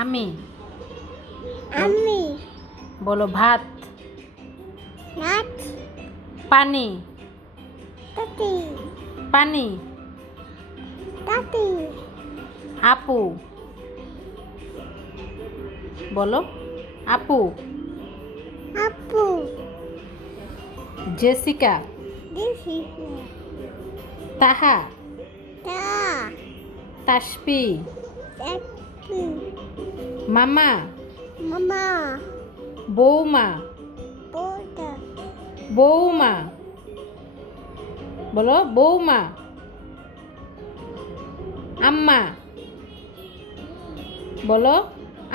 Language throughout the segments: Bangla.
আমি আমি বলো ভাত। নাচ পানি তাতি পানি। তাতি আপু বলো আপু। আপু জেসিকা দিছি তাহা তা তাসপি একটু মামা মামা বৌমা পোটা বৌমা বলো বৌমা। আম্মা বলো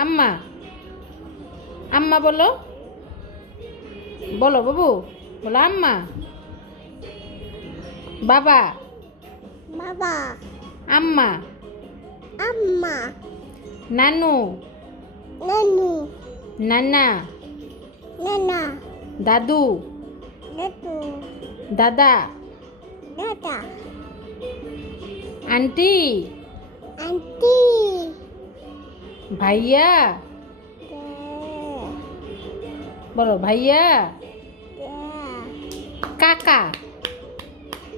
আম্মা। আম্মা বলো বলো বাবু বলো আম্মা। বাবা বাবা আম্মা। আম্মা নানু নানু নানা নানা দাদু দাদু দাদা দাদা আন্টি আন্টি ভাইয়া বলো ভাইয়া। কাকা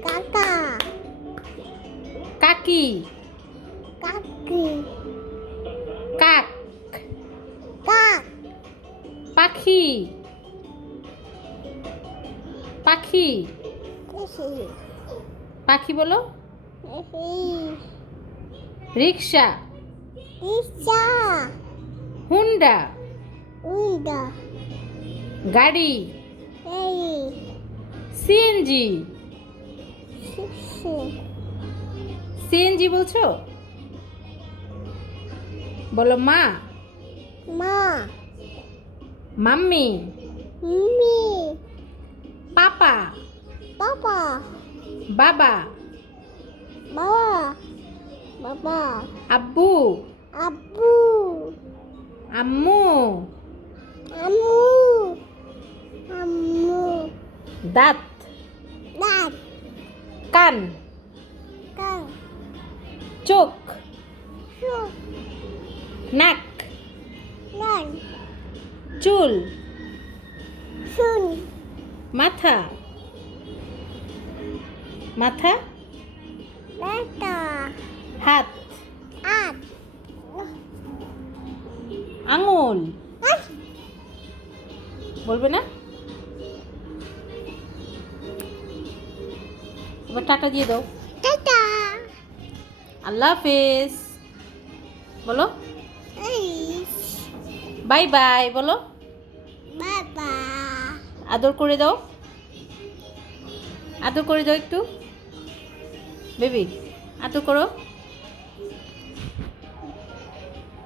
কাকা কাকি কাকি কাক কাক পাখি পাখি এসি পাখি বলো। এসি রিক্সা রিক্সা হুন্ডা উইডা গাড়ি এই সিএনজি শিশু সিএনজি বলছো বলো মা মা মাম্মি মিমি পাপা পাপা বাবা বাবা বাবা আব্বু আব্বু আম্মু আম্মু আম্মু দাঁত দাঁত কান কান চোখ চোখ নাক নান চুল শুন মাথা মাথা বেটা হাত আট আঙুল বলবে না এবার টাটা দিয়ে দাও। টাটা আল্লাহ হাফেজ বলো। এই বাই বাই বলো। বাবা আদর করে দাও আদর করে দাও একটু বেবি আদর করো।